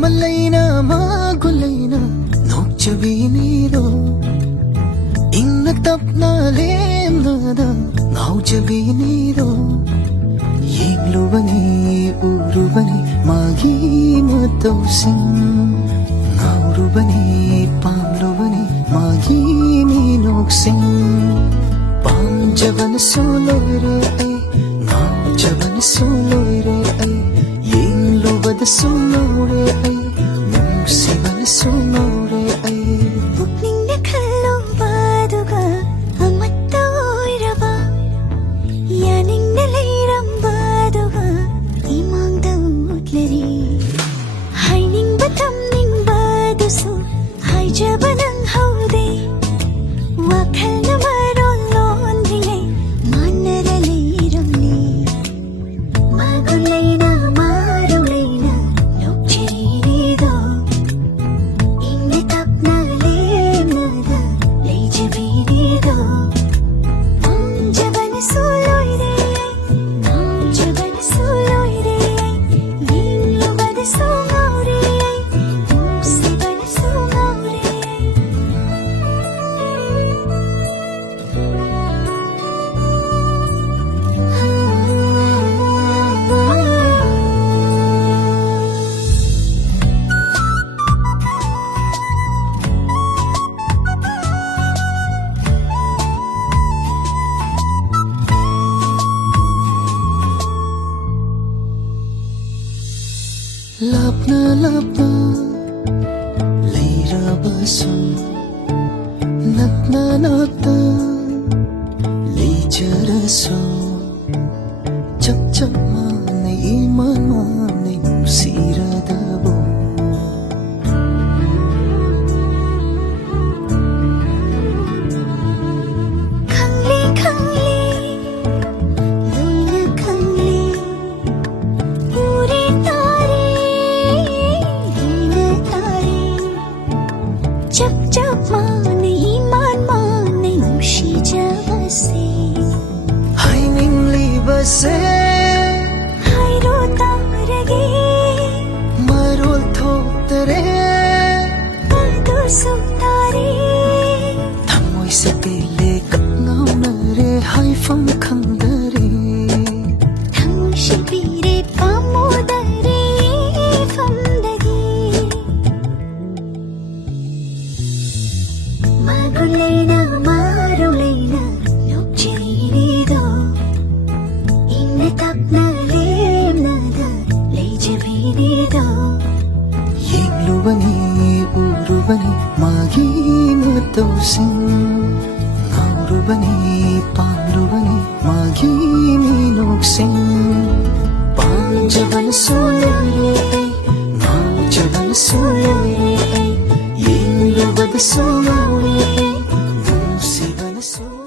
Mamallayna magulayna nokchabinido Inna tapna lemnada naujabinido Yenglubani urubani magi matawsing Naurubani pamlubani magi minoksing Pamjaban suloire ay naujaban suloire ay Yenglubad suloire ay nungsiban suloire ay Pukning nakalumbaduga amatta oiraba Yaning nalayrambaduga imangda utlari Haining batam ning badusu haijabanang haude Wakal na marol londrilay manaralayramni Magulay na marulay na nokchirido Initap na lemnada layjabinido Jaban suloy re jaban suloy re Yenglubad sungaw re nungsiban sungaw re Lapna layrabaso Nakna layjaraso Chak manay iman manay siradabo Khangli khangli loina khangli puri tare loina tare chap mane iman mane nushi jabase Haining libase hairo tarage marul thotare padu sutare Thamoy sa pili kakngaw na re haifam khangdare thang shibire pamodare famdagi Magulay na marulay na nokchirido Initap na lemnada layjabinido Yenglubani urubani magi matawsing Naurubani pamlubani magi minoksing Pamjaban suloire ay naujaban suloire ay Yenglubad suloire ay nungsiban suloire